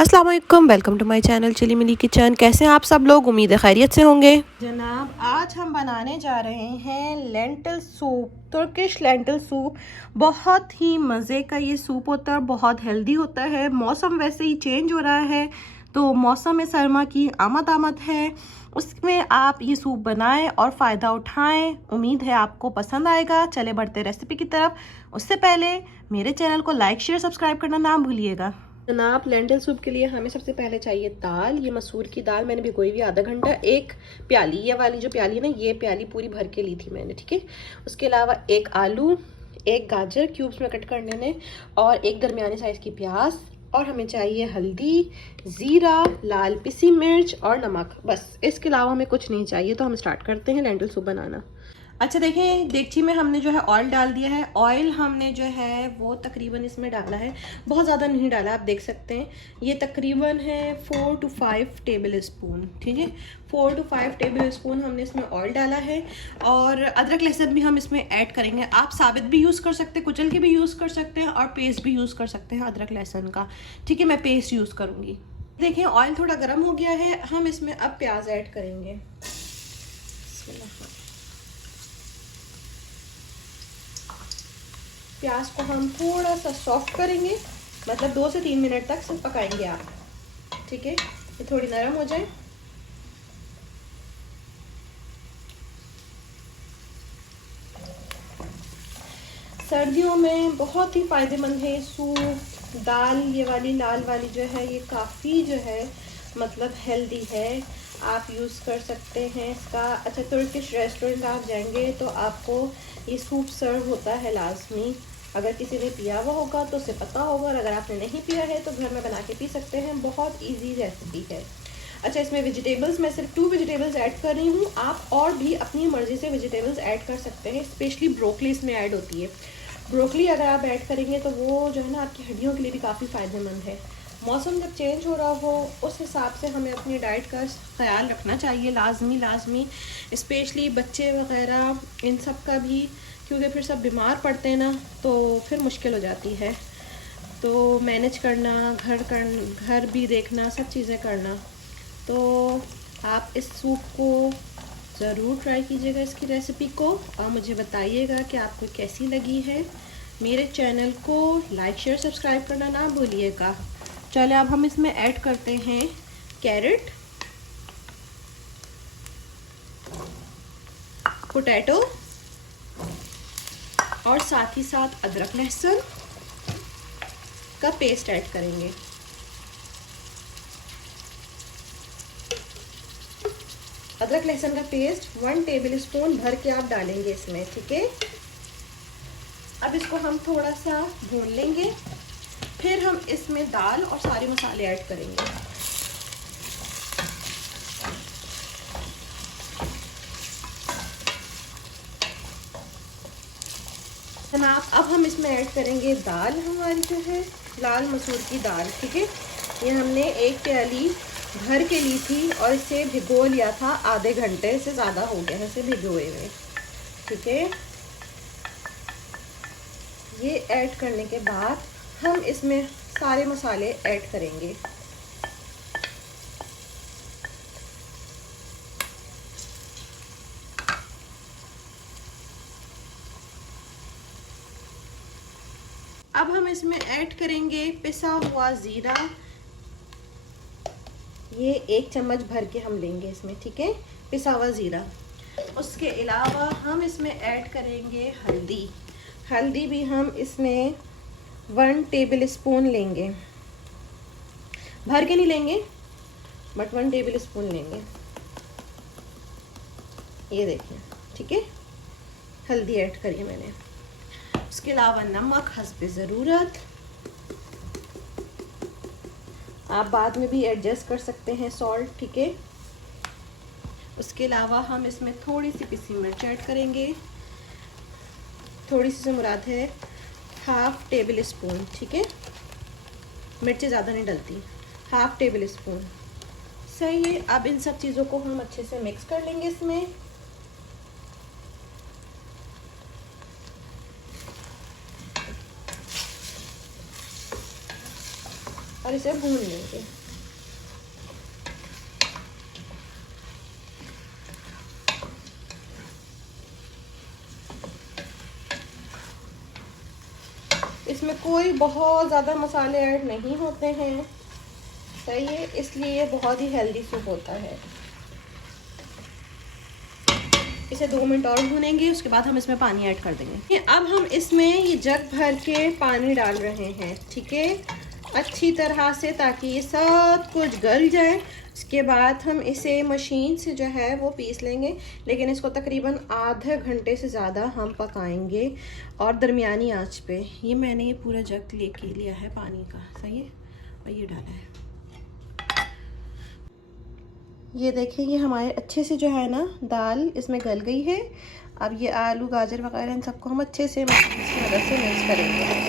अस्सलाम वालेकुम, welcome to my channel Chilli Mili Kitchen. कैसे हैं आप सब लोग? उम्मीद है खैरियत से होंगे। जनाब, आज हम बनाने जा रहे हैं lentil soup, Turkish lentil soup. बहुत ही मज़े का ये सूप होता है, बहुत हेल्दी होता है। मौसम वैसे ही चेंज हो रहा है, तो मौसम सरमा की आमद है, उसमें आप ये सूप बनाएं और फ़ायदा उठाएं। उम्मीद है आपको पसंद आएगा। चले बढ़ते रेसिपी की तरफ। उससे पहले मेरे चैनल को लाइक शेयर सब्सक्राइब करना ना भूलिएगा। जनाब, लेंटिल सूप के लिए हमें सबसे पहले चाहिए दाल। ये मसूर की दाल मैंने भिगोई हुई आधा घंटा। एक प्याली, ये वाली जो प्याली है ना, ये प्याली पूरी भर के ली थी मैंने, ठीक है। उसके अलावा एक आलू, एक गाजर क्यूब्स में कट कर लेने, और एक दरमियानी साइज की प्याज, और हमें चाहिए हल्दी, ज़ीरा, लाल पिसी मिर्च और नमक। बस, इसके अलावा हमें कुछ नहीं चाहिए। तो हम स्टार्ट करते हैं लेंटिल सूप बनाना। अच्छा देखें, डेगची में हमने जो है ऑयल डाल दिया है। ऑयल हमने जो है वो तकरीबन इसमें डाला है, बहुत ज़्यादा नहीं डाला, आप देख सकते हैं। ये तकरीबन है 4 to 5 टेबल स्पून, ठीक है। 4 to 5 टेबल स्पून हमने इसमें ऑयल डाला है। और अदरक लहसुन भी हम इसमें ऐड करेंगे। आप साबित भी यूज़ कर सकते हैं, कुचल के भी यूज़ कर सकते हैं, और पेस्ट भी यूज़ कर सकते हैं अदरक लहसुन का, ठीक है। मैं पेस्ट यूज़ करूँगी। देखिए, ऑयल थोड़ा गर्म हो गया है। हम इसमें अब प्याज ऐड करेंगे। प्याज को हम थोड़ा सा सॉफ्ट करेंगे, मतलब 2 से 3 मिनट तक सिर्फ पकाएंगे आप, ठीक है। ये थोड़ी नरम हो जाए। सर्दियों में बहुत ही फ़ायदेमंद है सूप। दाल ये वाली लाल वाली जो है, ये काफ़ी जो है मतलब हेल्दी है। आप यूज़ कर सकते हैं इसका। अच्छा, तुर्किश रेस्टोरेंट आप जाएंगे तो आपको ये सूप सर्व होता है लाजमी। अगर किसी ने पिया हुआ होगा तो उसे पता होगा, और अगर आपने नहीं पिया है तो घर में बना के पी सकते हैं। बहुत इजी रेसिपी है। अच्छा, इसमें वेजिटेबल्स मैं सिर्फ 2 वेजिटेबल्स ऐड कर रही हूँ। आप और भी अपनी मर्ज़ी से वेजिटेबल्स ऐड कर सकते हैं। स्पेशली ब्रोकली इसमें ऐड होती है। ब्रोकली अगर आप ऐड करेंगे तो वो जो है ना, आपकी हड्डियों के लिए भी काफ़ी फ़ायदेमंद है। मौसम जब चेंज हो रहा हो, उस हिसाब से हमें अपनी डाइट का ख्याल रखना चाहिए, लाजमी। स्पेशली बच्चे वगैरह, इन सब का भी, क्योंकि फिर सब बीमार पड़ते हैं ना, तो फिर मुश्किल हो जाती है। तो मैनेज करना, घर भी देखना, सब चीज़ें करना। तो आप इस सूप को ज़रूर ट्राई कीजिएगा, इसकी रेसिपी को, और मुझे बताइएगा कि आपको कैसी लगी है। मेरे चैनल को लाइक शेयर सब्सक्राइब करना ना भूलिएगा। चलिए, अब हम इसमें ऐड करते हैं कैरेट, पोटैटो, और साथ ही साथ अदरक लहसुन का पेस्ट ऐड करेंगे। अदरक लहसुन का पेस्ट 1 टेबल स्पून भर के आप डालेंगे इसमें, ठीक है। अब इसको हम थोड़ा सा भून लेंगे, फिर हम इसमें दाल और सारे मसाले ऐड करेंगे। जनाब, अब हम इसमें ऐड करेंगे दाल, हमारी जो है लाल मसूर की दाल, ठीक है। ये हमने एक प्याली भर के ली थी, और इसे भिगो लिया था आधे घंटे से ज़्यादा हो गया है इसे भिगोए हुए, ठीक है। ये ऐड करने के बाद हम इसमें सारे मसाले ऐड करेंगे। अब हम इसमें ऐड करेंगे पिसा हुआ ज़ीरा। ये 1 चम्मच भर के हम लेंगे इसमें, ठीक है, पिसा हुआ ज़ीरा। उसके अलावा हम इसमें ऐड करेंगे हल्दी। हल्दी भी हम इसमें 1 टेबल स्पून लेंगे, भर के नहीं लेंगे, बट 1 टेबल स्पून लेंगे। ये देखिए, ठीक है, हल्दी ऐड करिए मैंने। उसके अलावा नमक हस्बे ज़रूरत। आप बाद में भी एडजस्ट कर सकते हैं सॉल्ट, ठीक है। उसके अलावा हम इसमें थोड़ी सी पिसी मिर्च ऐड करेंगे। थोड़ी सी से मुराद है 1/2 टेबल स्पून, ठीक है। मिर्चें ज़्यादा नहीं डलती, 1/2 टेबल स्पून सही है। अब इन सब चीज़ों को हम अच्छे से मिक्स कर लेंगे इसमें। और इसे भून लेंगे। इसमें कोई बहुत ज़्यादा मसाले ऐड नहीं होते हैं, सही है, इसलिए ये बहुत ही हेल्दी सूप होता है। इसे 2 मिनट और भूनेंगे, उसके बाद हम इसमें पानी ऐड कर देंगे। अब हम इसमें ये जग भर के पानी डाल रहे हैं, ठीक है, अच्छी तरह से, ताकि ये सब कुछ गल जाए। इसके बाद हम इसे मशीन से जो है वो पीस लेंगे, लेकिन इसको तकरीबन आधे घंटे से ज़्यादा हम पकाएंगे और दरमियानी आंच पे। ये मैंने ये पूरा जग लेके लिया है पानी का, सही है, और ये डाला है। ये देखें, ये हमारे अच्छे से जो है ना दाल इसमें गल गई है। अब ये आलू गाजर वगैरह इन सबको हम अच्छे से इसकी मदद से मिक्स करेंगे।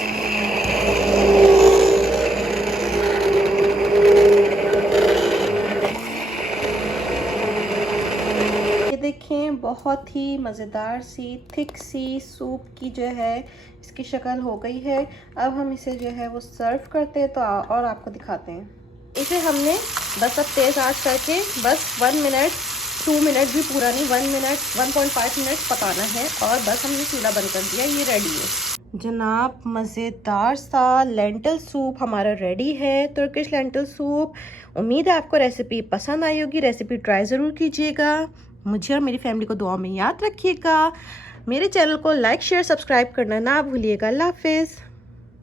देखें, बहुत ही मज़ेदार सी थिक सी सूप की जो है इसकी शक्ल हो गई है। अब हम इसे जो है वो सर्व करते हैं तो और आपको दिखाते हैं। इसे हमने बस अब तेज़ आंच करके बस 1 मिनट, 2 मिनट भी पूरा नहीं, 1 मिनट 1.5 मिनट पकाना है और बस हमने चूल्हा बंद कर दिया। ये रेडी है जनाब, मज़ेदार सा लेंटल सूप हमारा रेडी है, तुर्किश लेंटल सूप। उम्मीद है आपको रेसिपी पसंद आई होगी। रेसिपी ट्राई ज़रूर कीजिएगा, मुझे और मेरी फैमिली को दुआ में याद रखिएगा। मेरे चैनल को लाइक शेयर सब्सक्राइब करना ना भूलिएगा। अल्लाह हाफिज़।